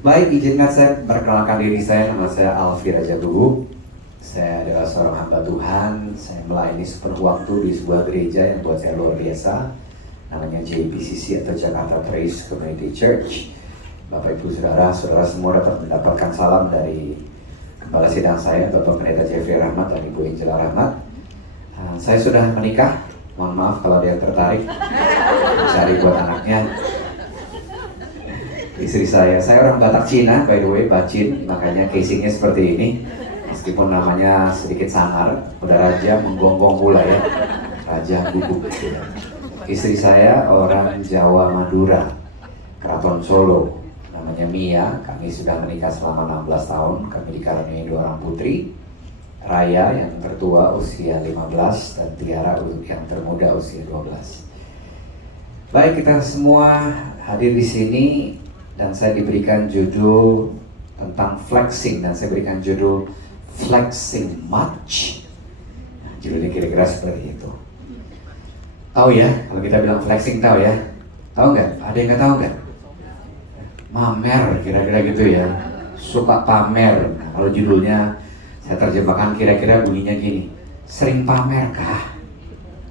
Baik, izinkan saya perkenalkan diri saya. Nama saya Alfi Raja Guguk. Saya adalah seorang hamba Tuhan. Saya melayani sepenuh waktu di sebuah gereja yang buat saya luar biasa. Namanya JPCC atau Jakarta Praise Community Church. Bapak Ibu Saudara, saudara semua dapat mendapatkan salam dari Kepala Sidang saya, Bapak Pendeta Jeffrey Rahmat dan Ibu Angela Rahmat. Saya sudah menikah. Mohon maaf kalau dia tertarik mencari buat anaknya. Istri saya orang Batak Cina, by the way, Bacin, makanya casingnya seperti ini. Meskipun namanya sedikit sangar, udah raja menggonggong pula ya, Raja Guguk. Istri saya orang Jawa Madura, Keraton Solo, namanya Mia. Kami sudah menikah selama 16 tahun, kami dikaruniai 2 orang putri. Raya yang tertua usia 15 dan Tiara yang termuda usia 12. Baik, kita semua hadir di sini. Dan saya diberikan judul tentang flexing, dan saya berikan judul Flexing Much. Nah, judulnya kira-kira seperti itu. Tahu ya, kalau kita bilang flexing, tahu ya? Tahu nggak? Ada yang nggak tahu nggak? Mamer, kira-kira gitu ya. Suka pamer. Nah, kalau judulnya saya terjemahkan kira-kira bunyinya gini. Sering pamer kah?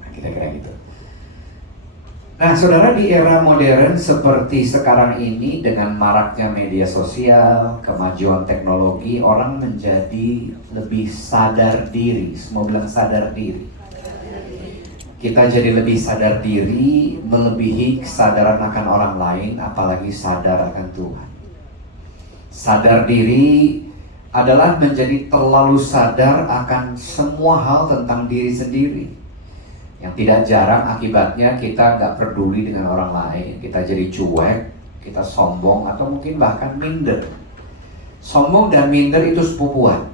Nah, kira-kira gitu. Nah, saudara, di era modern seperti sekarang ini dengan maraknya media sosial, kemajuan teknologi, orang menjadi lebih sadar diri. Semua bilang sadar diri. Kita jadi lebih sadar diri, melebihi kesadaran akan orang lain, apalagi sadar akan Tuhan. Sadar diri adalah menjadi terlalu sadar akan semua hal tentang diri sendiri. Yang tidak jarang akibatnya kita nggak peduli dengan orang lain, kita jadi cuek, kita sombong atau mungkin bahkan minder. Sombong dan minder itu sepupuan.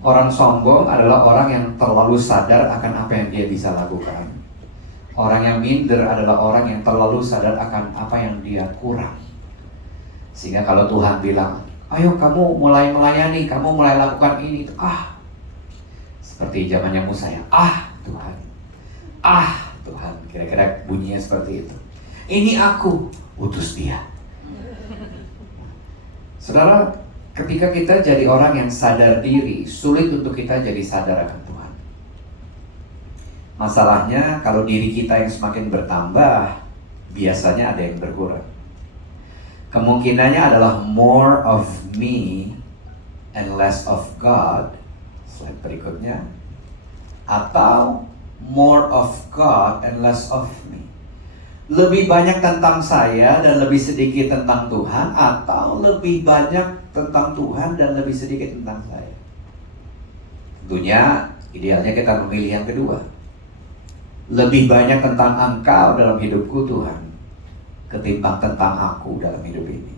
Orang sombong adalah orang yang terlalu sadar akan apa yang dia bisa lakukan. Orang yang minder adalah orang yang terlalu sadar akan apa yang dia kurang. Sehingga kalau Tuhan bilang, ayo kamu mulai melayani, kamu mulai lakukan ini, seperti zamannya Musa ya, Tuhan. Tuhan, kira-kira bunyinya seperti itu. Ini aku, utus dia. Saudara, ketika kita jadi orang yang sadar diri, sulit untuk kita jadi sadar akan Tuhan. Masalahnya, kalau diri kita yang semakin bertambah, biasanya ada yang berkurang. Kemungkinannya adalah more of me and less of God. Slide berikutnya. Atau more of God and less of me. Lebih banyak tentang saya dan lebih sedikit tentang Tuhan, atau lebih banyak tentang Tuhan dan lebih sedikit tentang saya. Tentunya idealnya kita memilih yang kedua. Lebih banyak tentang Engkau dalam hidupku Tuhan, ketimbang tentang aku dalam hidup ini.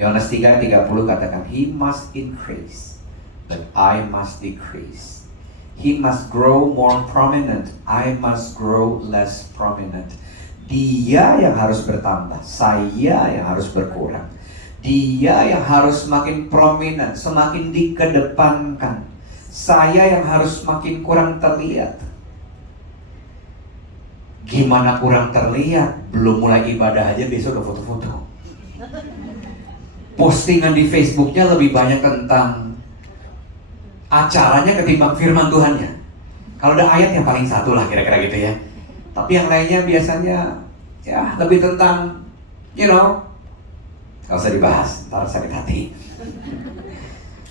Yohanes 3:30 katakan, He must increase, but I must decrease. He must grow more prominent, I must grow less prominent. Dia yang harus bertambah, saya yang harus berkurang. Dia yang harus semakin prominent, semakin dikedepankan. Saya yang harus semakin kurang terlihat. Gimana kurang terlihat? Belum mulai ibadah aja besok udah foto-foto. Postingan di Facebooknya lebih banyak tentang acaranya ketimbang firman Tuhannya. Kalau ada ayat yang paling satu lah kira-kira gitu ya. Tapi yang lainnya biasanya ya lebih tentang gak usah dibahas, ntar sakit hati.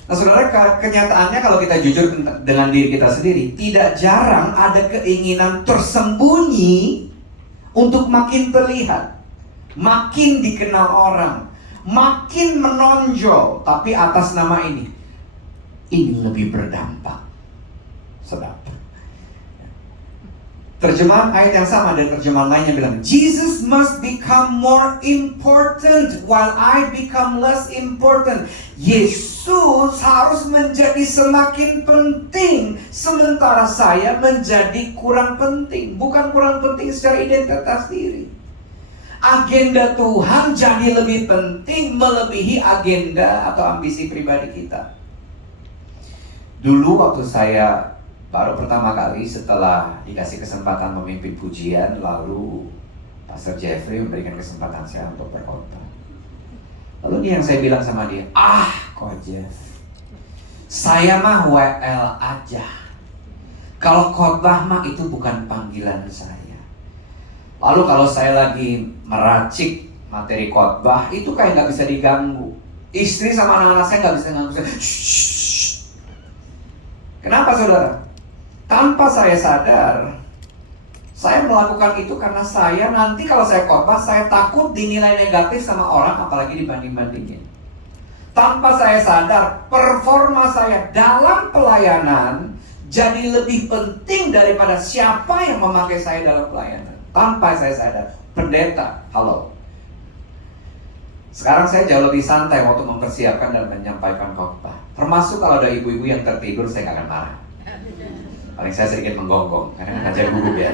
Nah saudara, kenyataannya kalau kita jujur dengan diri kita sendiri, tidak jarang ada keinginan tersembunyi untuk makin terlihat, makin dikenal orang, makin menonjol, tapi atas nama ini lebih berdampak. Sedap. Terjemahan ayat yang sama dan terjemahan lainnya bilang, Jesus must become more important while I become less important. Yesus harus menjadi semakin penting sementara saya menjadi kurang penting. Bukan kurang penting secara identitas diri. Agenda Tuhan jadi lebih penting melebihi agenda atau ambisi pribadi kita. Dulu waktu saya baru pertama kali setelah dikasih kesempatan memimpin pujian, lalu Pastor Jeffrey memberikan kesempatan saya untuk berkhotbah. Lalu dia yang saya bilang sama dia, Coach Jeff, saya mah WL aja. Kalau khotbah mah itu bukan panggilan saya. Lalu kalau saya lagi meracik materi khotbah, itu kayak nggak bisa diganggu. Istri sama anak-anak saya nggak bisa ganggu saya. Kenapa saudara? Tanpa saya sadar, saya melakukan itu karena saya nanti kalau saya khotbah, saya takut dinilai negatif sama orang, apalagi dibanding-bandingin. Tanpa saya sadar, performa saya dalam pelayanan jadi lebih penting daripada siapa yang memakai saya dalam pelayanan. Tanpa saya sadar, pendeta, halo. Sekarang saya jauh lebih santai waktu mempersiapkan dan menyampaikan khotbah. Termasuk kalau ada ibu-ibu yang tertidur, saya nggak akan marah. Paling saya sedikit menggonggong, karena ngajak gugup ya.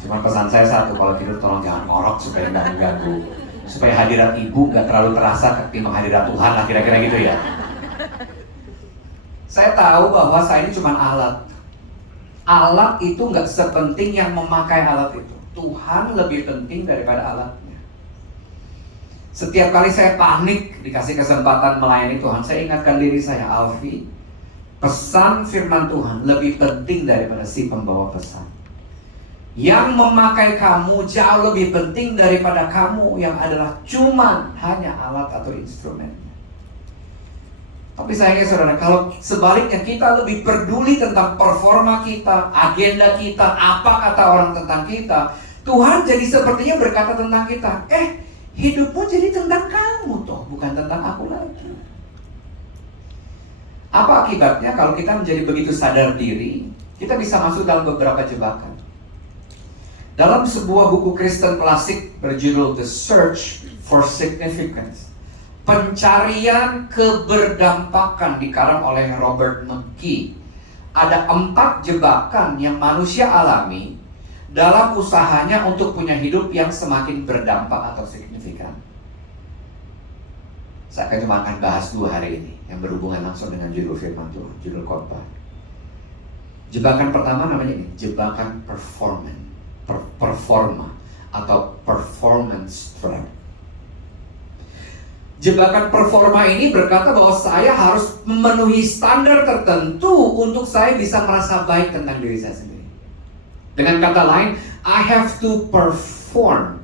Cuma pesan saya satu, kalau tidur tolong jangan ngorok supaya nggak mengganggu. Supaya hadirat ibu nggak terlalu terasa ketimbang hadirat Tuhan lah, kira-kira gitu ya. Saya tahu bahwa saya ini cuma alat. Alat itu nggak sepenting yang memakai alat itu. Tuhan lebih penting daripada alatnya. Setiap kali saya panik dikasih kesempatan melayani Tuhan, saya ingatkan diri saya, Alfi, pesan firman Tuhan lebih penting daripada si pembawa pesan. Yang memakai kamu jauh lebih penting daripada kamu yang adalah cuman hanya alat atau instrumen. Tapi sayangnya saudara, kalau sebaliknya kita lebih peduli tentang performa kita, agenda kita, apa kata orang tentang kita, Tuhan jadi sepertinya berkata tentang kita, hidupmu jadi tentang kamu toh, bukan tentang aku lagi. Apa akibatnya kalau kita menjadi begitu sadar diri? Kita bisa masuk dalam beberapa jebakan. Dalam sebuah buku Kristen klasik berjudul The Search for Significance, pencarian keberdampakan, dikarang oleh Robert McGee, ada 4 jebakan yang manusia alami dalam usahanya untuk punya hidup yang semakin berdampak atau signifikan. Saya cuma akan bahas 2 hari ini yang berhubungan langsung dengan judul firman Tuhan, judul khotbah. Jebakan pertama namanya ini, jebakan performa atau performance trap. Jebakan performa ini berkata bahwa saya harus memenuhi standar tertentu untuk saya bisa merasa baik tentang diri saya sendiri. Dengan kata lain, I have to perform.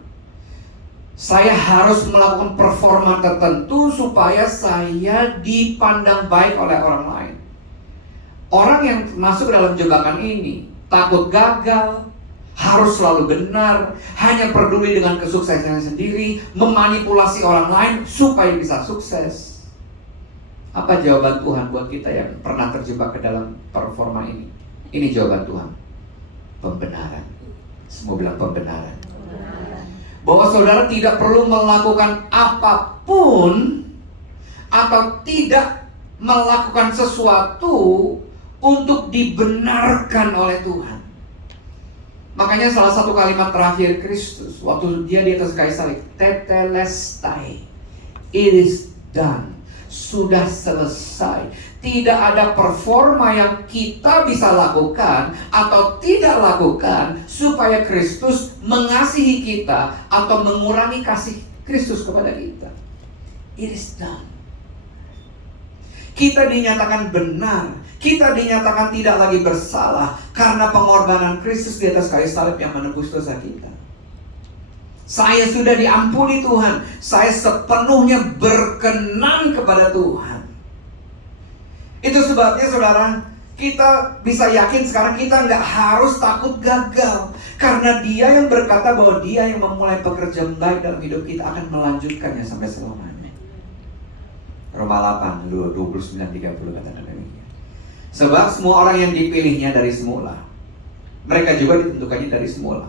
Saya harus melakukan performa tertentu supaya saya dipandang baik oleh orang lain. Orang yang masuk dalam jebakan ini takut gagal, harus selalu benar, hanya peduli dengan kesuksesannya sendiri, memanipulasi orang lain supaya bisa sukses. Apa jawaban Tuhan buat kita yang pernah terjebak ke dalam performa ini? Ini jawaban Tuhan. Pembenaran. Semua bilang pembenaran. Bahwa saudara tidak perlu melakukan apapun atau tidak melakukan sesuatu untuk dibenarkan oleh Tuhan. Makanya salah satu kalimat terakhir Kristus waktu dia di atas kayu salib, tetelestai, it is done, sudah selesai. Tidak ada performa yang kita bisa lakukan atau tidak lakukan supaya Kristus mengasihi kita atau mengurangi kasih Kristus kepada kita. It is done. Kita dinyatakan benar, kita dinyatakan tidak lagi bersalah karena pengorbanan Kristus di atas kayu salib yang menebus dosa kita. Saya sudah diampuni Tuhan, saya sepenuhnya berkenan kepada Tuhan. Itu sebabnya saudara, kita bisa yakin sekarang kita nggak harus takut gagal, karena Dia yang berkata bahwa Dia yang memulai pekerjaan baik dalam hidup kita akan melanjutkannya sampai selamanya. Roma 8, 29-30 kata demikian. Sebab semua orang yang dipilihnya dari semula, mereka juga ditentukannya dari semula.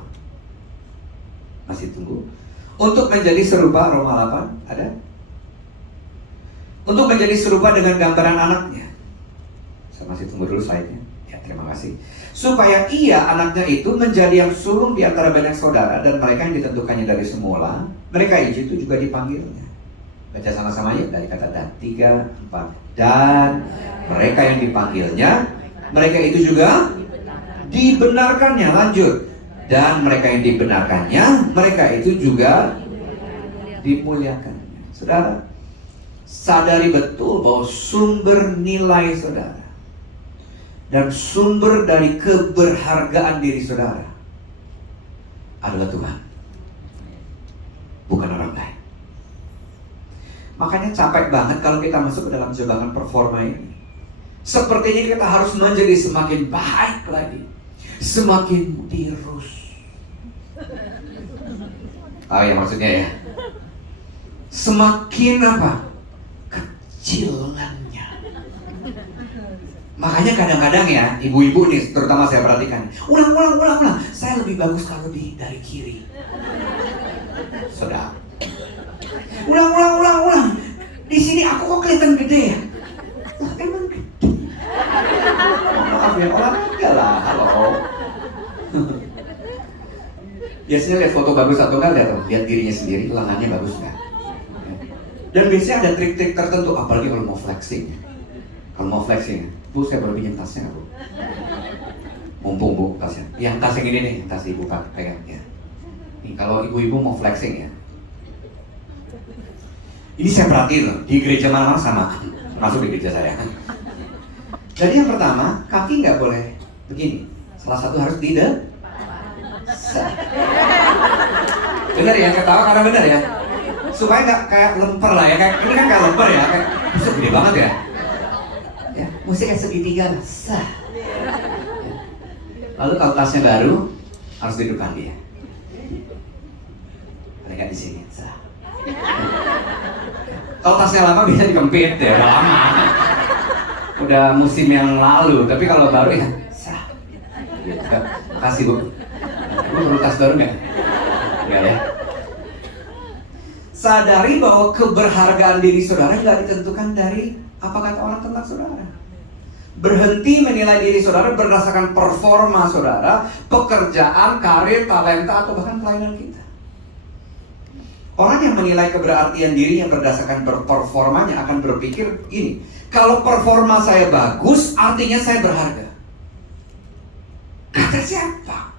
Masih tunggu. Untuk menjadi serupa, Roma 8 ada? Untuk menjadi serupa dengan gambaran anaknya. Saya masih tunggu dulu slide-nya. Ya, terima kasih. Supaya ia, anaknya itu, menjadi yang sulung di antara banyak saudara, dan mereka yang ditentukannya dari semula, mereka itu juga dipanggilnya. Baca sama-sama ya, dari kata dan 3, 4. Dan mereka yang dipanggilnya, mereka itu juga dibenarkannya. Lanjut. Dan mereka yang dibenarkannya, mereka itu juga dimuliakannya. Saudara, sadari betul bahwa sumber nilai saudara dan sumber dari keberhargaan diri saudara adalah Tuhan, bukan orang lain. Makanya capek banget kalau kita masuk ke dalam jebakan performa ini. Sepertinya kita harus menjadi semakin baik lagi, semakin tirus. Oh ya, maksudnya ya, semakin apa? Kecilannya. Makanya kadang-kadang ya, ibu-ibu nih, terutama saya perhatikan, ulang. Saya lebih bagus kalau dari kiri. Saudara, ulang. Di sini aku kok kelihatan gede ya? Lah emang gede. Maaf ya, olahraga lah, halo. Biasanya lihat foto bagus atau enggak, lihat dirinya sendiri, lengannya bagus nggak? Dan biasanya ada trik-trik tertentu, apalagi kalau mau flexing. Kalau mau flexing, Bu, saya baru pinjam tasnya nggak, Bu? Mumpung, Bu, tasnya. Yang tas yang ini nih, tas ibu pegang ya. Nih, kalau ibu-ibu mau flexing ya. Ini saya perhatiin loh, di gereja mana-mana sama, masuk di gereja saya. Jadi yang pertama, kaki nggak boleh begini. Salah satu harus di depan. Bener ya, ketawa karena bener ya. Supaya nggak kayak lemper lah ya, kayak ini kan kayak lemper ya, kayak buset gede banget ya. Ya, mesti kayak segitiga lah. Ya. Lalu kalau tasnya baru, harus di depan dia. Ada nggak di sini? Kalau tasnya lama bisa dikempit ya, udah lama. Udah musim yang lalu, tapi kalau baru ya sah. Gitu. Makasih, Bu. Lu perlu tas baru nggak? Enggak ya. Sadari bahwa keberhargaan diri saudara nggak ditentukan dari apa kata orang tentang saudara. Berhenti menilai diri saudara berdasarkan performa saudara, pekerjaan, karir, talenta, atau bahkan pelayanan kita. Orang yang menilai keberartian dirinya berdasarkan performanya akan berpikir ini, kalau performa saya bagus, artinya saya berharga. Kata siapa?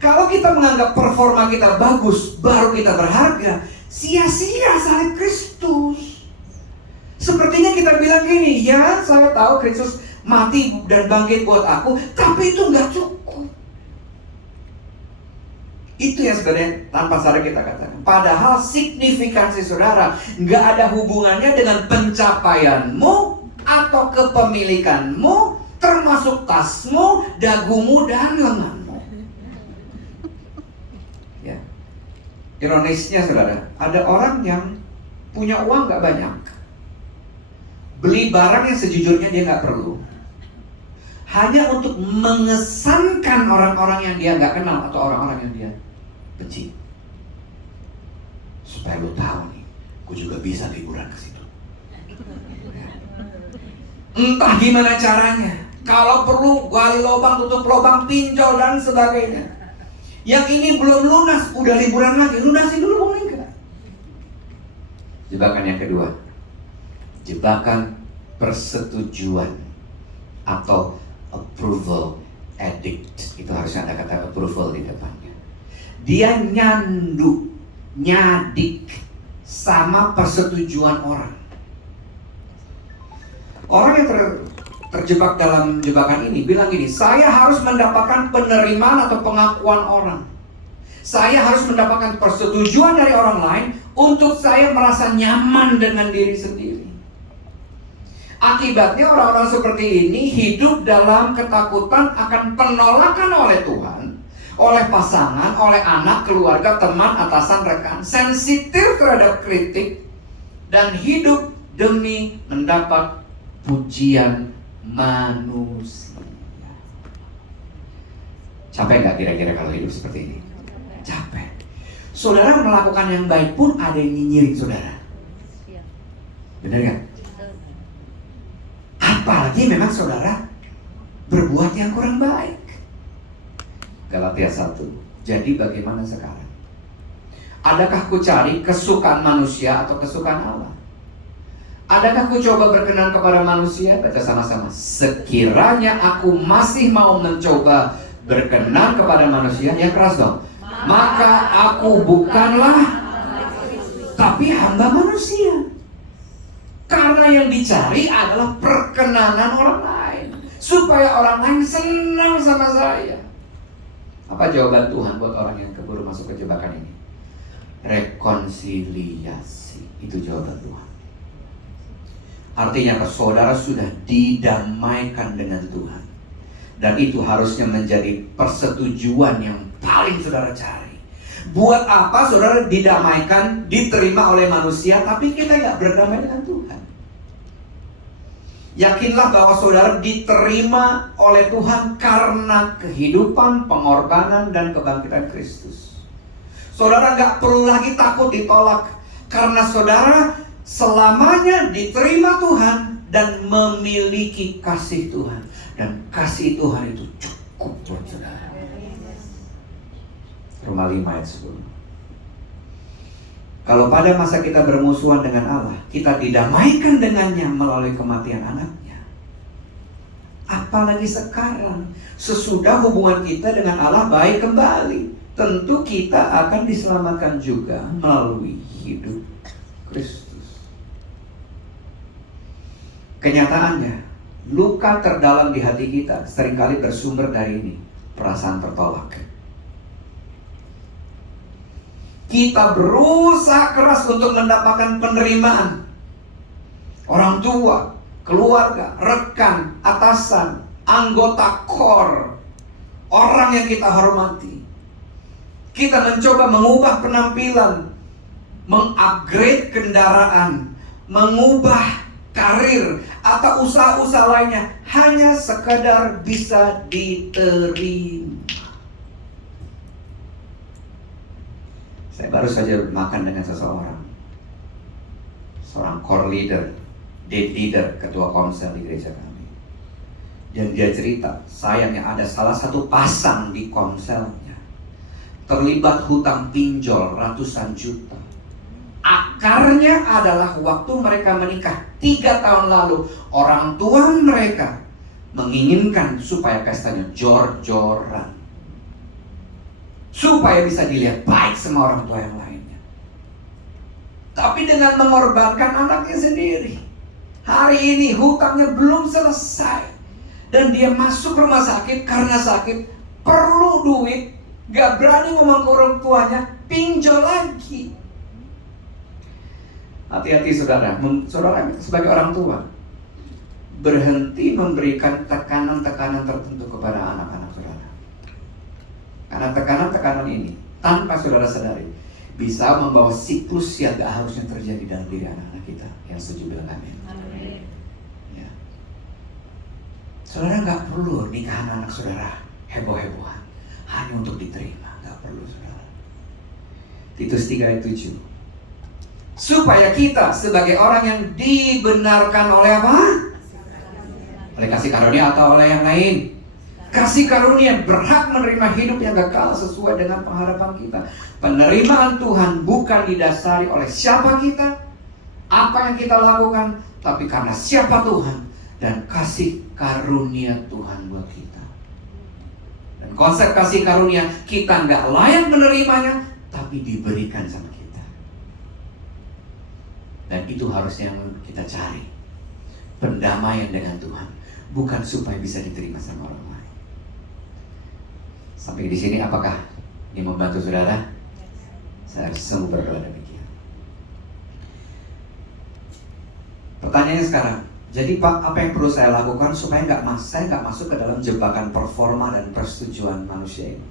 Kalau kita menganggap performa kita bagus, baru kita berharga, sia-sia salib Kristus. Sepertinya kita bilang gini, ya saya tahu Kristus mati dan bangkit buat aku, tapi itu nggak cukup. Itu yang sebenarnya tanpa sadar kita katakan. Padahal signifikansi saudara nggak ada hubungannya dengan pencapaianmu atau kepemilikanmu, termasuk tasmu, dagumu, dan lenganmu. Ya. Ironisnya saudara, ada orang yang punya uang nggak banyak, beli barang yang sejujurnya dia nggak perlu, hanya untuk mengesankan orang-orang yang dia nggak kenal atau orang-orang yang dia benci. Supaya lo tahu nih, gue juga bisa liburan ke situ. Entah gimana caranya. Kalau perlu gali lubang, tutup lubang, pinjol dan sebagainya. Yang ini belum lunas, udah liburan lagi. Lunasin dulu, boleh enggak? Jebakan yang kedua, jebakan persetujuan atau approval addict. Itu harusnya ada kata approval di depannya. Dia nyadik sama persetujuan orang. Orang yang terjebak dalam jebakan ini bilang gini, saya harus mendapatkan penerimaan atau pengakuan orang. Saya harus mendapatkan persetujuan dari orang lain untuk saya merasa nyaman dengan diri sendiri. Akibatnya orang-orang seperti ini hidup dalam ketakutan akan penolakan oleh Tuhan, oleh pasangan, oleh anak, keluarga, teman, atasan, rekan, sensitif terhadap kritik, dan hidup demi mendapat pujian manusia. Capek nggak kira-kira kalau hidup seperti ini? Capek. Saudara melakukan yang baik pun ada yang nyinyirin saudara. Benar nggak? Apalagi memang saudara berbuat yang kurang baik. Galatia 1. Jadi bagaimana sekarang? Adakah ku cari kesukaan manusia atau kesukaan Allah? Adakah ku coba berkenan kepada manusia? Baca sama-sama. Sekiranya aku masih mau mencoba berkenan kepada manusia, yang keras dong. Maka aku bukanlah, tapi hamba manusia. Karena yang dicari adalah perkenanan orang lain, supaya orang lain senang sama saya. Apa jawaban Tuhan buat orang yang keburu masuk ke jebakan ini? Rekonsiliasi. Itu jawaban Tuhan. Artinya saudara sudah didamaikan dengan Tuhan. Dan itu harusnya menjadi persetujuan yang paling saudara cari. Buat apa saudara didamaikan, diterima oleh manusia, tapi kita gak berdamai dengan Tuhan? Yakinlah bahwa saudara diterima oleh Tuhan karena kehidupan, pengorbanan, dan kebangkitan Kristus. Saudara gak perlu lagi takut ditolak, karena saudara selamanya diterima Tuhan dan memiliki kasih Tuhan. Dan kasih Tuhan itu cukup buat saudara. Roma 5 ayat 10. Kalau pada masa kita bermusuhan dengan Allah, kita didamaikan dengannya melalui kematian anaknya. Apalagi sekarang, sesudah hubungan kita dengan Allah baik kembali, tentu kita akan diselamatkan juga melalui hidup Kristus. Kenyataannya, luka terdalam di hati kita seringkali bersumber dari ini, perasaan tertolak. Kita berusaha keras untuk mendapatkan penerimaan orang tua, keluarga, rekan, atasan, anggota KOR, orang yang kita hormati. Kita mencoba mengubah penampilan, mengupgrade kendaraan, mengubah karir atau usaha-usaha lainnya hanya sekadar bisa diterima. Saya baru saja makan dengan seseorang, seorang core leader, lead leader, ketua komsel di gereja kami. Dan dia cerita, sayangnya ada salah satu pasang di komselnya terlibat hutang pinjol ratusan juta. Akarnya adalah waktu mereka menikah 3 tahun lalu, orang tua mereka menginginkan supaya pestanya jor-joran, supaya bisa dilihat baik sama orang tua yang lainnya. Tapi dengan mengorbankan anaknya sendiri. Hari ini hutangnya belum selesai, dan dia masuk rumah sakit karena sakit, perlu duit, gak berani ngomong ke orang tuanya, pinjol lagi. Hati-hati saudara, saudara sebagai orang tua, berhenti memberikan tekanan-tekanan tertentu kepada anak-anak saudara. Karena tekanan-tekanan ini, tanpa saudara sadari, bisa membawa siklus yang gak harusnya terjadi dalam diri anak-anak kita. Yang setuju bilang amin. Ya. Saudara gak perlu nikahan anak saudara heboh-hebohan hanya untuk diterima. Gak perlu saudara. Titus 3 ayat 7. Supaya kita sebagai orang yang dibenarkan oleh apa? Oleh kasih karunia atau oleh yang lain? Kasih karunia, berhak menerima hidup yang kekal sesuai dengan pengharapan kita. Penerimaan Tuhan bukan didasari oleh siapa kita, apa yang kita lakukan, tapi karena siapa Tuhan dan kasih karunia Tuhan buat kita. Dan konsep kasih karunia, kita nggak layak menerimanya, tapi diberikan sama kita. Dan itu harusnya yang kita cari, pendamaian dengan Tuhan, bukan supaya bisa diterima sama orang lain. Sampai di sini apakah ini membantu saudara? Saya sungguh berdoa demikian. Pertanyaannya sekarang, jadi Pak, apa yang perlu saya lakukan supaya saya nggak masuk ke dalam jebakan performa dan persetujuan manusia ini?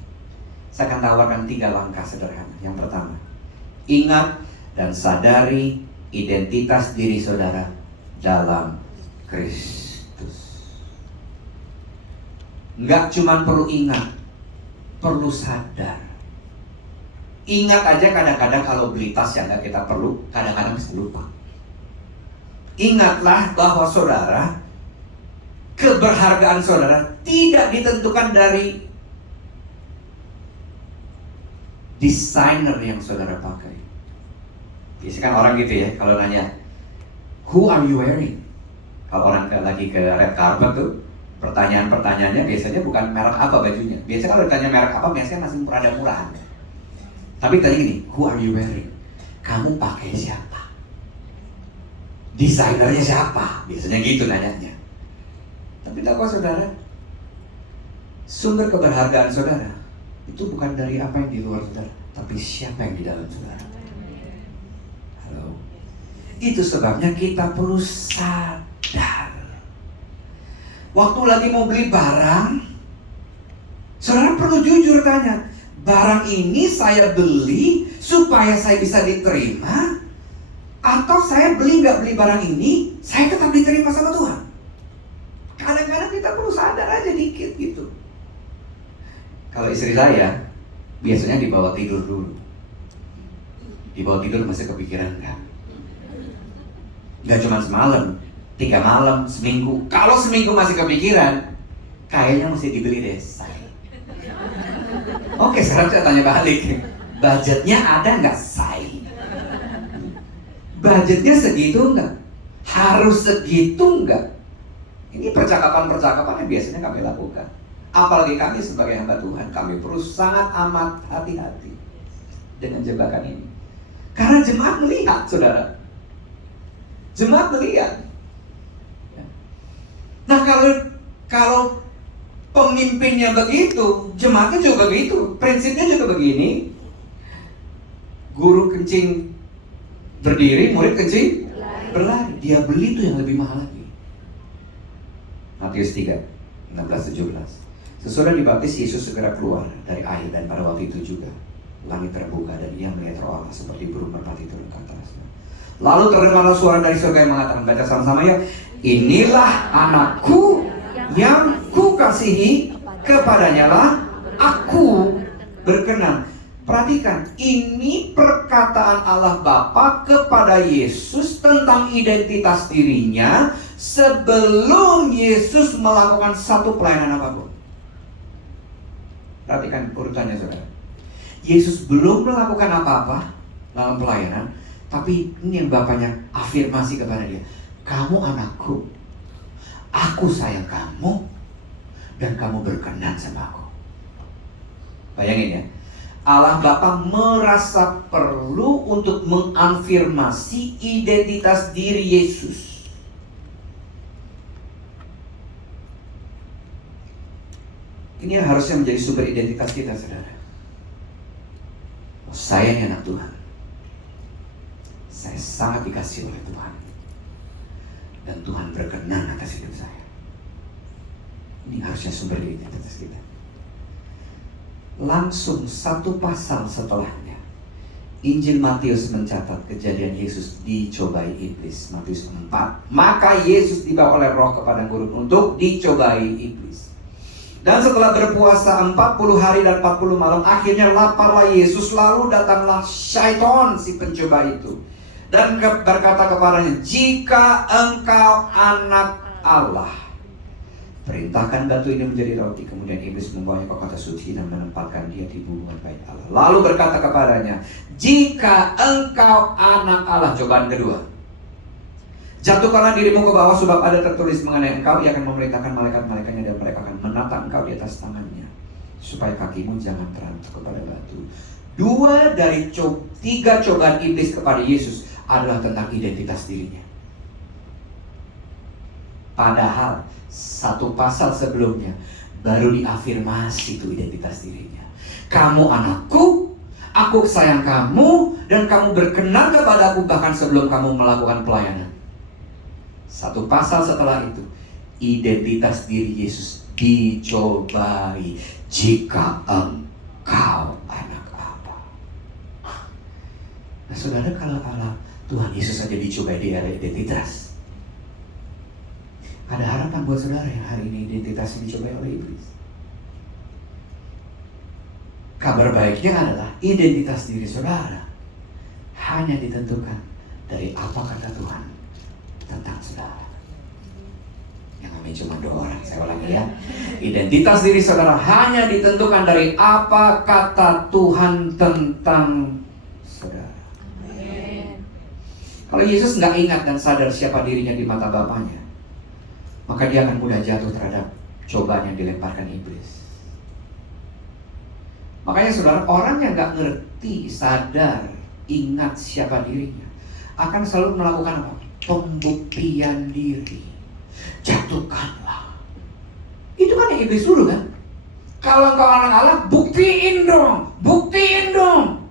Saya akan tawarkan 3 langkah sederhana. Yang pertama, ingat dan sadari identitas diri saudara dalam Kristus. Nggak cuma perlu ingat, perlu sadar. Ingat aja kadang-kadang kalau beli tas yang nggak kita perlu, kadang-kadang bisa lupa. Ingatlah bahwa saudara, keberhargaan saudara tidak ditentukan dari desainer yang saudara pakai. Biasanya kan orang gitu ya, kalau nanya, who are you wearing? Kalau orang lagi ke red carpet tuh, pertanyaan-pertanyaannya biasanya bukan merek apa bajunya. Biasanya kalau ditanya merek apa, biasanya masih rada murahan. Tapi tadi gini, who are you wearing? Kamu pakai siapa? Desainernya siapa? Biasanya gitu nanyanya. Tapi tahu saudara, sumber keberhargaan saudara itu bukan dari apa yang di luar saudara, tapi siapa yang di dalam saudara. Halo. Itu sebabnya kita perlu sadar. Waktu lagi mau beli barang, saudara perlu jujur tanya, barang ini saya beli supaya saya bisa diterima, atau saya nggak beli barang ini, saya tetap diterima sama Tuhan. Kadang-kadang kita perlu sadar aja dikit gitu. Kalau istri saya, biasanya dibawa tidur dulu. Dibawa tidur masih kepikiran kan? Nggak cuma semalam, 3 malam, seminggu. Kalau seminggu masih kepikiran, kayaknya mesti dibeli deh say. Oke, sekarang saya tanya balik, budgetnya ada nggak say? Budgetnya segitu nggak? Harus segitu nggak? Ini percakapan-percakapan yang biasanya kami lakukan. Apalagi kami sebagai hamba Tuhan, kami perlu sangat amat hati-hati dengan jebakan ini. Karena jemaat melihat, saudara. Jemaat melihat. Nah, kalau pemimpinnya begitu, jemaatnya juga begitu. Prinsipnya juga begini. Guru kencing berdiri, murid kencing berlari. Dia beli itu yang lebih mahal lagi. Matius 3, 16-17. Sesudah dibaptis, Yesus segera keluar dari air, dan pada waktu itu juga langit terbuka dan ia melihat Roh Allah seperti burung merpati turun ke atas. Lalu terdengarlah suara dari surga yang mengatakan, baca sama-sama ya, inilah anakku yang kukasihi, kepadanya lah aku berkenan. Perhatikan, ini perkataan Allah Bapa kepada Yesus tentang identitas dirinya sebelum Yesus melakukan satu pelayanan apapun. Perhatikan urutannya saudara. Yesus belum melakukan apa-apa dalam pelayanan, tapi ini yang Bapaknya afirmasi kepada dia, kamu anakku, aku sayang kamu, dan kamu berkenan sama aku. Bayangin ya, Allah Bapa merasa perlu untuk mengafirmasi identitas diri Yesus. Ini yang harusnya menjadi sumber identitas kita, saudara. Saya ini anak Tuhan. Saya sangat dikasihi oleh Tuhan. Dan Tuhan berkenan atas hidup saya. Ini harusnya sumber identitas kita. Langsung satu pasal setelahnya, Injil Matius mencatat kejadian Yesus dicobai iblis. Matius 4. Maka Yesus dibawa oleh Roh ke padang gurun untuk dicobai iblis. Dan setelah berpuasa 40 hari dan 40 malam, akhirnya laparlah Yesus. Lalu datanglah syaitan, si pencoba itu, dan berkata kepadanya, jika engkau anak Allah, perintahkan batu ini menjadi roti. Kemudian iblis membawanya ke kota suci dan menempatkan dia di hubungan bait Allah. Lalu berkata kepadanya, jika engkau anak Allah, cobaan kedua, jatuhkanlah dirimu ke bawah, sebab ada tertulis mengenai engkau, ia akan memerintahkan malaikat-malaikatnya dan mereka akan menatang engkau di atas tangannya, supaya kakimu jangan terantuk kepada batu. 2 dari 3 cobaan iblis kepada Yesus adalah tentang identitas dirinya. Padahal satu pasal sebelumnya baru diafirmasi itu identitas dirinya. Kamu anakku, aku sayang kamu, dan kamu berkenan kepada aku bahkan sebelum kamu melakukan pelayanan. Satu pasal setelah itu, identitas diri Yesus dicobai. Jika engkau anak apa? Nah saudara, kalau Allah Tuhan Yesus saja dicobai di area identitas, ada harapan buat saudara yang hari ini identitasnya dicobai oleh iblis. Kabar baiknya adalah identitas diri saudara hanya ditentukan dari apa kata Tuhan tentang saudara. Yang amin cuma 2 orang, saya ulangi ya. Identitas diri saudara hanya ditentukan dari apa kata Tuhan tentang saudara. Amen. Kalau Yesus nggak ingat dan sadar siapa dirinya di mata Bapaknya, maka dia akan mudah jatuh terhadap cobaan yang dilemparkan iblis. Makanya saudara, orang yang nggak ngerti, sadar, ingat siapa dirinya, akan selalu melakukan apa? pembuktian diri. Jatuhkanlah. Itu kan yang iblis dulu kan. Kalau engkau anak Allah, buktiin dong. Buktiin dong.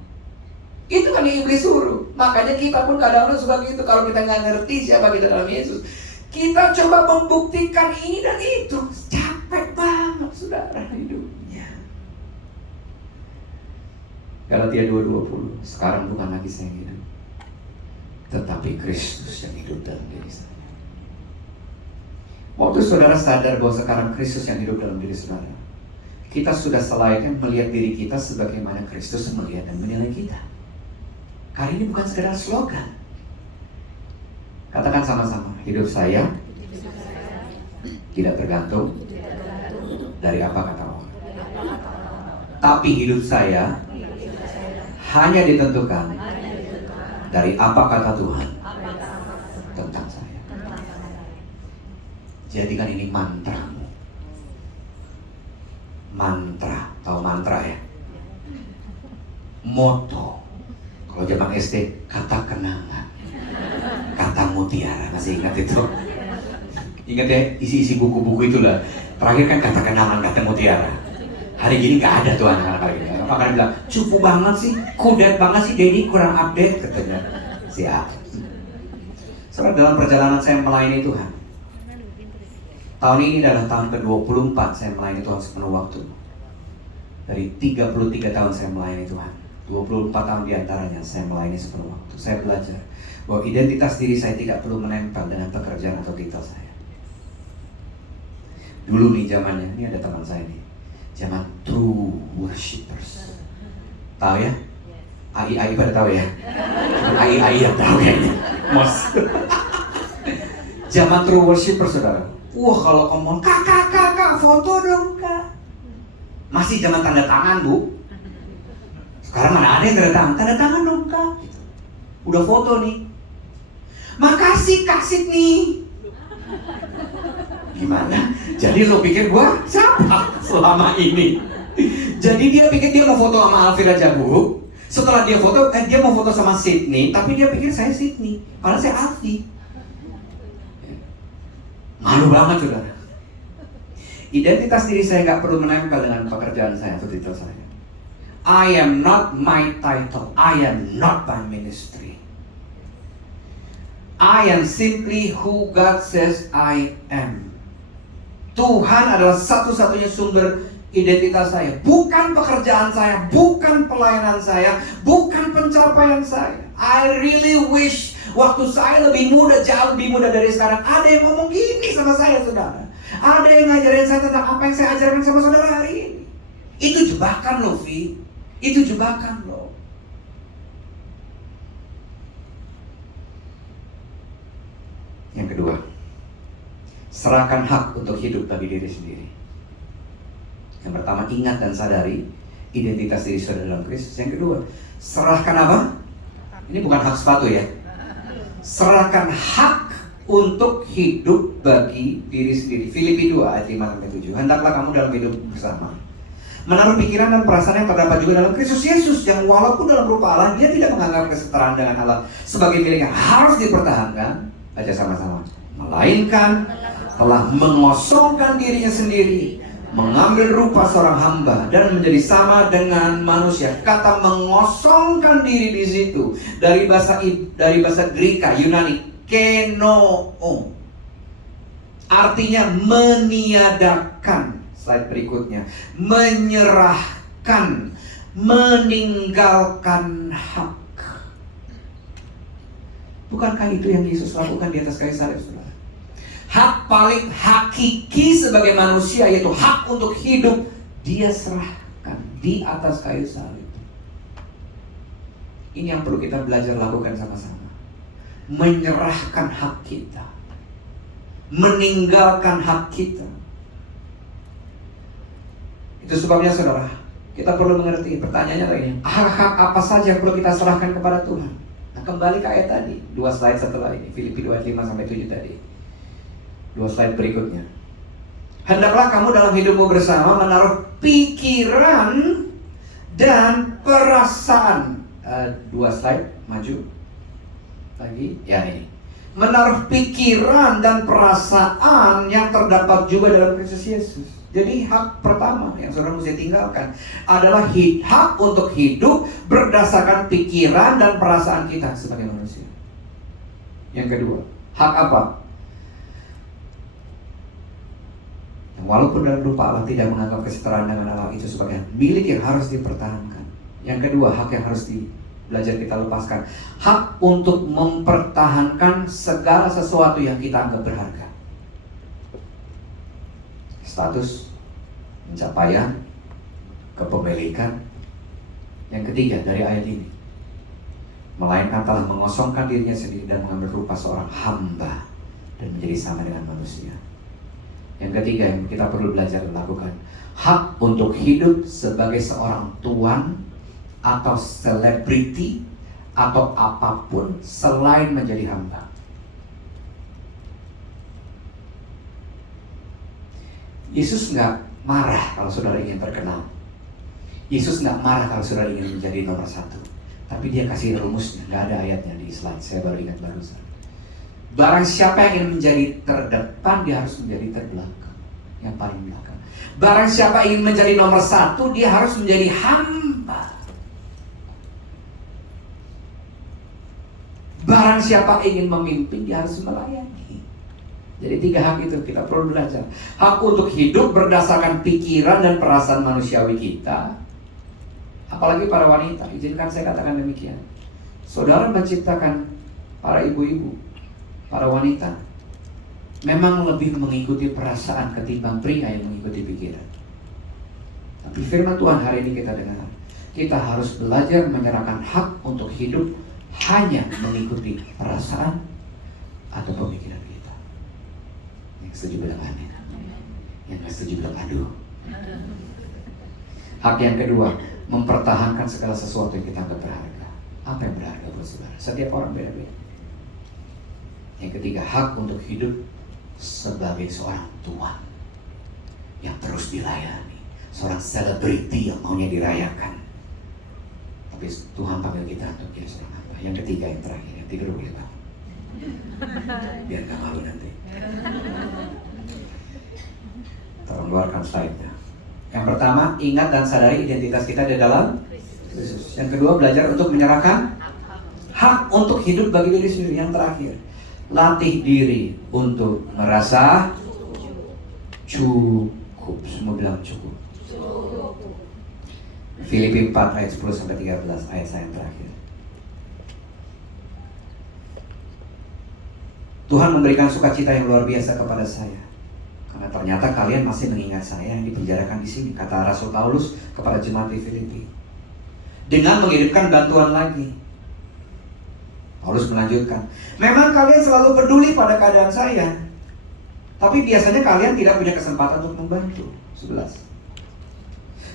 Itu kan yang iblis suruh. Makanya kita pun kadang-kadang suka gitu. Kalau kita nggak ngerti siapa kita dalam Yesus, kita coba membuktikan ini dan itu. Capek banget saudara hidupnya. Galatia 2:20. Sekarang bukan lagi saya yang hidup, tetapi Kristus yang hidup dalam diri saya. Waktu saudara sadar bahwa sekarang Kristus yang hidup dalam diri saudara, kita sudah selayaknya melihat diri kita sebagaimana Kristus melihat dan menilai kita. Kali ini bukan sekedar slogan. Katakan sama-sama, hidup saya tidak tergantung dari apa kata orang, tapi hidup saya hanya ditentukan dari apa kata Tuhan tentang saya. Jadikan ini mantramu. Mantra, tahu mantra ya? Moto. Kalau zaman SD, kata kenangan, kata mutiara, masih ingat itu? Ingat ya, isi-isi buku-buku itulah. Terakhir kan kata kenangan, kata mutiara. Hari gini nggak ada tuh anak-anak hari ini. Makanya bilang, cupu banget sih, kudet banget sih, Dedi kurang update katanya. Siap. Soalnya dalam perjalanan saya melayani Tuhan, tahun ini adalah tahun ke-24 saya melayani Tuhan sepenuh waktu. Dari 33 tahun saya melayani Tuhan, 24 tahun diantaranya saya melayani sepenuh waktu. Saya belajar bahwa identitas diri saya tidak perlu menempel dengan pekerjaan atau titel saya. Dulu nih zamannya, ini ada teman saya nih, zaman true worshipers. Tahu ya? AI pada tahu ya? AI yang tahu ya ini. Mas. Zaman true worshipers saudara. Wah kalau ngomong kakak foto dong kak. Masih zaman tanda tangan bu. Sekarang mana ada yang tanda tangan dong kak. Udah foto nih. Makasih Kak Sidney. Gimana? Jadi lo pikir gua siapa selama ini? Jadi dia pikir dia mau foto sama Alvira Jabu. Setelah dia foto, dia mau foto sama Sidney, tapi dia pikir saya Sidney, padahal saya Alfi. Malu banget saudara. Identitas diri saya nggak perlu menempel dengan pekerjaan saya atau titel saya. I am not my title. I am not my ministry. I am simply who God says I am. Tuhan adalah satu-satunya sumber identitas saya. Bukan pekerjaan saya, bukan pelayanan saya, bukan pencapaian saya. I really wish waktu saya lebih muda, jauh lebih muda dari sekarang, ada yang ngomong gini sama saya saudara. Ada yang ngajarin saya tentang apa yang saya ajarkan sama saudara hari ini. Itu jebakan loh Vi. Itu jebakan loh. Yang kedua, serahkan hak untuk hidup bagi diri sendiri. Yang pertama, ingat dan sadari identitas diri saudara dalam Kristus. Yang kedua, serahkan apa? Ini bukan hak sepatu ya. Serahkan hak untuk hidup bagi diri sendiri. Filipi 2 ayat 5-7. Hendaklah kamu dalam hidup bersama menaruh pikiran dan perasaan yang terdapat juga dalam Kristus Yesus, yang walaupun dalam rupa Allah, dia tidak menganggap kesetaraan dengan Allah sebagai milik yang harus dipertahankan. Baca sama-sama. Melainkan telah mengosongkan dirinya sendiri, mengambil rupa seorang hamba dan menjadi sama dengan manusia. Kata mengosongkan diri di situ dari bahasa Greka Yunani kenoo, artinya meniadakan. Slide berikutnya, menyerahkan, meninggalkan hak. Bukankah itu yang Yesus lakukan di atas kayu salib, saudara? Hak paling hakiki sebagai manusia, yaitu hak untuk hidup, dia serahkan di atas kayu salib. Ini yang perlu kita belajar lakukan sama-sama. Menyerahkan hak kita, meninggalkan hak kita. Itu sebabnya saudara, kita perlu mengerti. Pertanyaannya lagi, hak-hak apa saja yang perlu kita serahkan kepada Tuhan? Nah, kembali ke ayat tadi, 2 slide setelah ini, Filipi 2 ayat 5-7 tadi. 2 slide berikutnya. Hendaklah kamu dalam hidupmu bersama menaruh pikiran dan perasaan. 2 slide maju lagi, ya ini. menaruh pikiran dan perasaan yang terdapat juga dalam Kristus Yesus. Jadi hak pertama yang saudara mesti tinggalkan adalah hak untuk hidup berdasarkan pikiran dan perasaan kita sebagai manusia. Yang kedua, hak apa? Walaupun dalam rupa Allah tidak menganggap kesetaraan dengan Allah itu sebagai milik yang harus dipertahankan. Yang kedua, hak yang harus belajar kita lepaskan, hak untuk mempertahankan segala sesuatu yang kita anggap berharga. Status, pencapaian, kepemilikan. Yang ketiga dari ayat ini, melainkan telah mengosongkan dirinya sendiri dan mengambil rupa seorang hamba dan menjadi sama dengan manusia. Yang ketiga yang kita perlu belajar lakukan, hak untuk hidup sebagai seorang tuan atau selebriti atau apapun selain menjadi hamba. Yesus nggak marah kalau saudara ingin terkenal. Yesus nggak marah kalau saudara ingin menjadi nomor satu. Tapi dia kasih rumusnya, nggak ada ayatnya di slide. Saya baru ingat barusan. Barang siapa yang ingin menjadi terdepan, dia harus menjadi terbelakang, yang paling belakang. Barang siapa ingin menjadi nomor satu, dia harus menjadi hamba. Barang siapa ingin memimpin, dia harus melayani. Jadi 3 hak itu kita perlu belajar. Hak untuk hidup berdasarkan pikiran dan perasaan manusiawi kita. Apalagi para wanita, izinkan saya katakan demikian. Saudara menciptakan para ibu-ibu, para wanita, memang lebih mengikuti perasaan ketimbang pria yang mengikuti pikiran. Tapi firman Tuhan hari ini kita dengar, kita harus belajar menyerahkan hak untuk hidup hanya mengikuti perasaan atau pemikiran kita. Yang setuju bilang amin, yang gak setuju bilang aduh. Hak yang kedua, mempertahankan segala sesuatu yang kita anggap berharga. Apa yang berharga buat saudara? Setiap orang beda-beda. Yang ketiga, hak untuk hidup sebagai seorang tuan yang terus dilayani, seorang selebriti yang maunya dirayakan. Tapi Tuhan panggil kita untuk jadi seorang hamba. Yang ketiga, yang terakhir, yang tiga boleh Pak, biar gak malu nanti. Tolong keluarkan slide-nya. Yang pertama, ingat dan sadari identitas kita di dalam Kristus. Yang kedua, belajar untuk menyerahkan hak untuk hidup bagi diri sendiri. Yang terakhir, latih diri untuk merasa cukup. Semua bilang cukup. Filipi 4 ayat 10-13, ayat saya yang terakhir. Tuhan memberikan sukacita yang luar biasa kepada saya, karena ternyata kalian masih mengingat saya yang dipenjarakan di sini, kata Rasul Paulus kepada jemaat di Filipi. Dengan mengirimkan bantuan lagi, Paulus melanjutkan, memang kalian selalu peduli pada keadaan saya, tapi biasanya kalian tidak punya kesempatan untuk membantu. 11.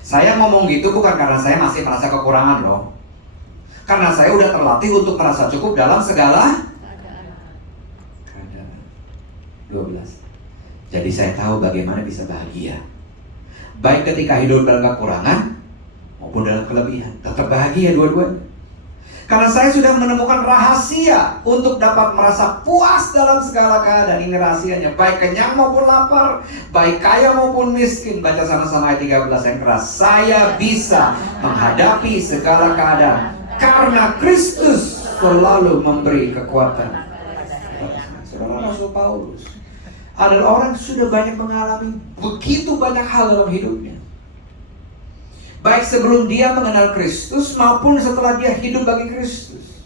Saya ngomong gitu bukan karena saya masih merasa kekurangan loh, karena saya udah terlatih untuk merasa cukup dalam segala keadaan. 12. Jadi saya tahu bagaimana bisa bahagia, baik ketika hidup dalam kekurangan maupun dalam kelebihan. Tetap bahagia dua-duanya. Karena saya sudah menemukan rahasia untuk dapat merasa puas dalam segala keadaan. Ini rahasianya, baik kenyang maupun lapar, baik kaya maupun miskin. Baca sama-sama ayat 13 yang keras. Saya bisa menghadapi segala keadaan karena Kristus selalu memberi kekuatan. Saudara, Rasul Paulus adalah orang yang sudah banyak mengalami begitu banyak hal dalam hidupnya, baik sebelum dia mengenal Kristus maupun setelah dia hidup bagi Kristus.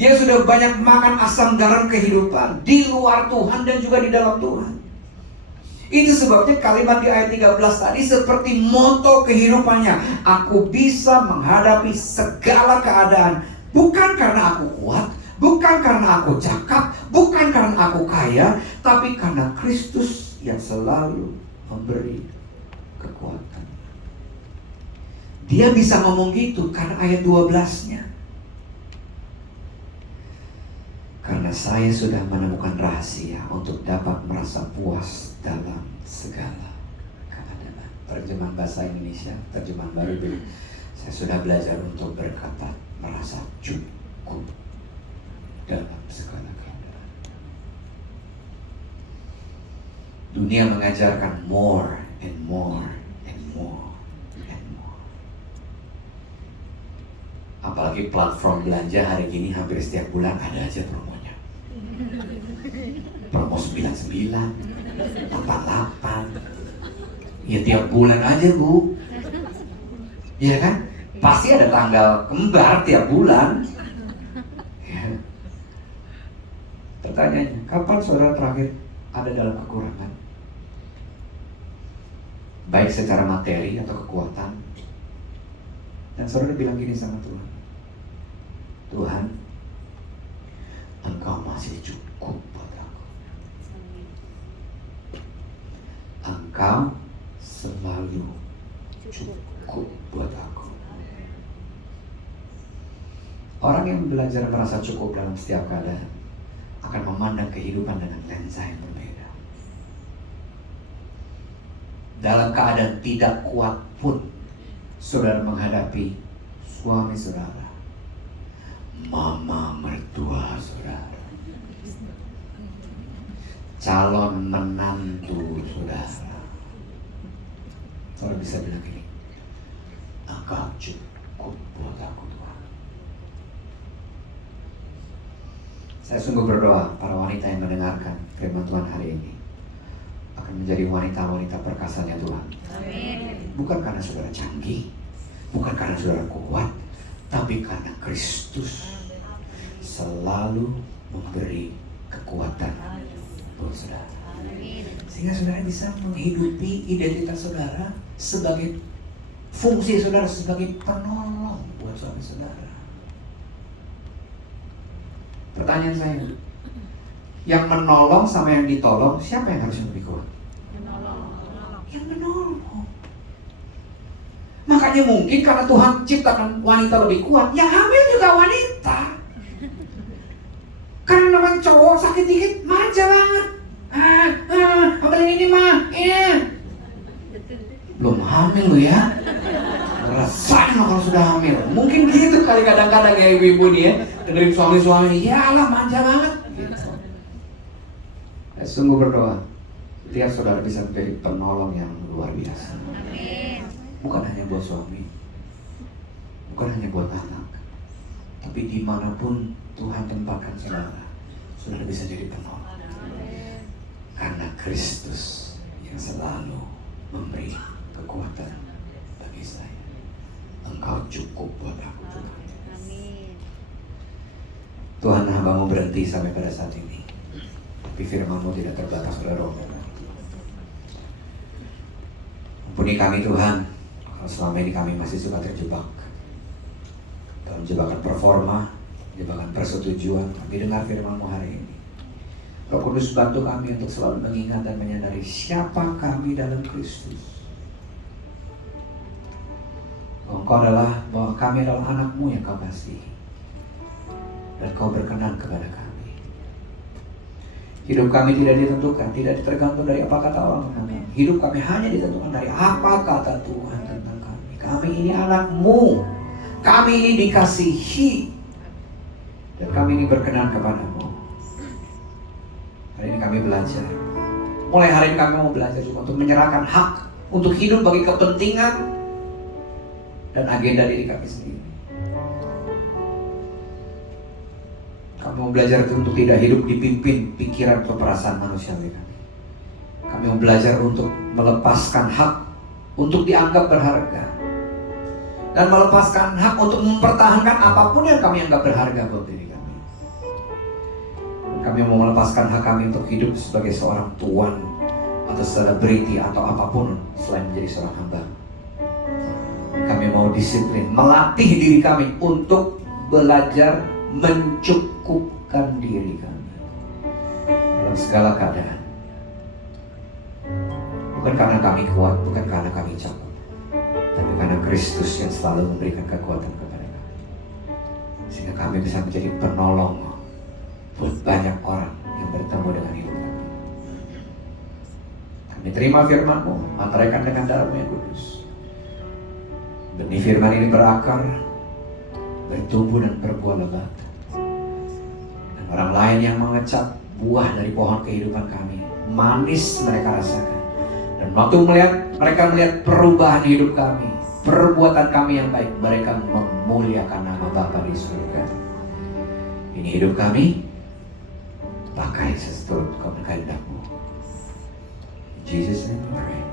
Dia sudah banyak makan asam garam kehidupan di luar Tuhan dan juga di dalam Tuhan. Itu sebabnya kalimat di ayat 13 tadi seperti moto kehidupannya. Aku bisa menghadapi segala keadaan, bukan karena aku kuat, bukan karena aku cakap, bukan karena aku kaya, tapi karena Kristus yang selalu memberi kekuatan. Dia bisa ngomong gitu karena ayat 12-nya. Karena saya sudah menemukan rahasia untuk dapat merasa puas dalam segala keadaan. Terjemahan bahasa Indonesia, terjemahan baru dulu. Saya sudah belajar untuk berkata merasa cukup dalam segala keadaan. Dunia mengajarkan more and more and more and more. Apalagi platform belanja hari ini hampir setiap bulan ada aja promonya. Promo 99, 88. Ya tiap bulan aja Bu. Iya kan? Pasti ada tanggal kembar tiap bulan. Ya. Pertanyaannya, kapan saudara terakhir ada dalam kekurangan? Baik secara materi atau kekuatan. Dan saudara bilang gini sama Tuhan, Tuhan, Engkau masih cukup buat aku. Engkau selalu cukup buat aku. Orang yang belajar merasa cukup dalam setiap keadaan akan memandang kehidupan dengan lensa yang berbeda. Dalam keadaan tidak kuat pun, saudara menghadapi suami saudara, mama mertua saudara, calon menantu saudara. Saudara bisa bilang gini, Engkau cukup buat aku Tuhan. Saya sungguh berdoa para wanita yang mendengarkan firman Tuhan hari ini akan menjadi wanita-wanita perkasanya Tuhan. Amin. Bukan karena saudara canggih, bukan karena saudara kuat, tapi karena Kristus selalu memberi kekuatan buat saudara. Sehingga saudara bisa menghidupi identitas saudara sebagai fungsi saudara sebagai penolong buat suami saudara. Pertanyaan saya, yang menolong sama yang ditolong, siapa yang harus lebih kuat? Yang menolong. Makanya mungkin karena Tuhan ciptakan wanita lebih kuat, yang hamil juga wanita. Karena namanya cowok sakit dikit, manja banget. Ambilin ini mah, belum hamil lo ya. Rasain lo kalau sudah hamil. Mungkin gitu kali kadang-kadang ya ibu-ibu nih ya, dengerin suami-suami ini, ya Allah manja banget gitu. Saya sungguh berdoa setiap saudara bisa menjadi penolong yang luar biasa. Amin. Bukan hanya buat suami, bukan hanya buat anak, tapi dimanapun Tuhan tempatkan saudara, saudara bisa jadi penolong. Amin. Karena Kristus yang selalu memberi kekuatan bagi saya. Engkau cukup buat aku Tuhan. Amin. Tuhan, hamba-Mu berhenti sampai pada saat ini, tapi firman-Mu tidak terbatas oleh roh. Ampuni kami Tuhan, kalau selama ini kami masih suka terjebak dalam jebakan performa, jebakan persetujuan. Kami dengar firman-Mu hari ini. Roh Kudus bantu kami untuk selalu mengingat dan menyadari siapa kami dalam Kristus. Engkau adalah, bahwa kami adalah anak-Mu yang Kau kasihi, dan Kau berkenan kepada kami. Hidup kami tidak ditentukan, tidak tergantung dari apa kata orang tentang kami. Hidup kami hanya ditentukan dari apa kata Tuhan tentang kami. Kami ini anak-Mu, kami ini dikasihi, dan kami ini berkenan kepada-Mu. Hari ini kami belajar. Mulai hari ini kami mau belajar juga untuk menyerahkan hak untuk hidup bagi kepentingan dan agenda diri kami sendiri. Kami mau belajar untuk tidak hidup dipimpin pikiran atau perasaan manusiawi kami. Kami mau belajar untuk melepaskan hak untuk dianggap berharga, dan melepaskan hak untuk mempertahankan apapun yang kami anggap berharga buat diri kami. Kami mau melepaskan hak kami untuk hidup sebagai seorang tuan atau selebriti atau apapun selain menjadi seorang hamba. Kami mau disiplin, melatih diri kami untuk belajar mencukupkan diri kami dalam segala keadaan. Bukan karena kami kuat, bukan karena kami cakap, tapi karena Kristus yang selalu memberikan kekuatan kepada kami, sehingga kami bisa menjadi penolong buat banyak orang yang bertemu dengan hidup kami. Kami terima firman-Mu, mantraikan dengan darah-Mu yang kudus. Benih firman ini berakar, bertumbuh dan berbuah lebat. Dan orang lain yang mengecap buah dari pohon kehidupan kami manis mereka rasakan. Dan waktu mereka melihat perubahan hidup kami, perbuatan kami yang baik, mereka memuliakan nama Bapa di surga. Ini hidup kami, pakai seturut kehendak-Mu. In Jesus' name we pray.